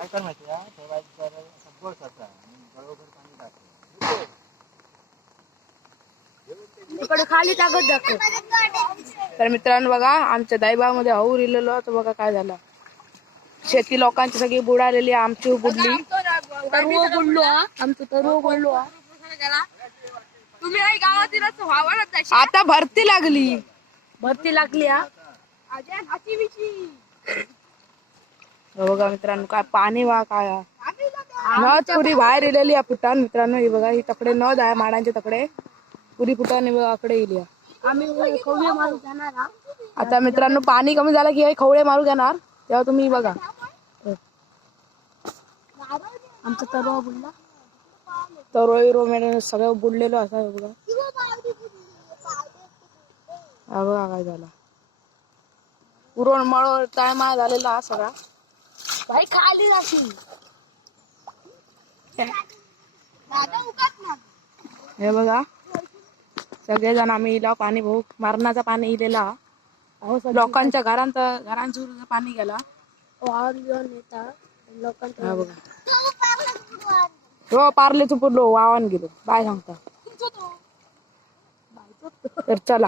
काय कर माहिती आहे ठेवायचं सगळं असा बरोबर पाणी टाकतो इकडे खाली टाकत जातो. तर मित्रांनो बघा आमच्या दैबामध्ये हाऊर इलेलो तर बघा काय झालं. शेती लोकांची सगळी बुडालेली आमची बुडली. तरुव बुडलो आमचं तरुव बुडलो. तुम्ही गावातील आता भरती लागली हा. बघा मित्रांनो काय पाणी वा काय नद पुरी बाहेर इलेली या फुटान. मित्रांनो ही बघा ही तकडे नद आहे माडांचे तकडे पुरी फुटाने बघा आकडे इली. आम्ही खवळे मारू जाणार. आता मित्रांनो पाणी कमी झालं की खवळे मारू घेणार तेव्हा तुम्ही बघा. आमचा तरुवा बुडला. तरोय सगळं बुडलेलो असा बघा. हा बघा काय झाला पुरण मळ टायमा झालेला हा सगळा. भाई खाली जाशील. हे बघा सगळेजण आम्ही इला पाणी भाऊ मरणाचा पाणी इलेला लोकांच्या घरांचं पाणी गेला. वाहन घेऊन येतात लोकांच्या. हा बघा हो पार्लेचं पुरलो वाहन गेलो काय सांगता. तर चला.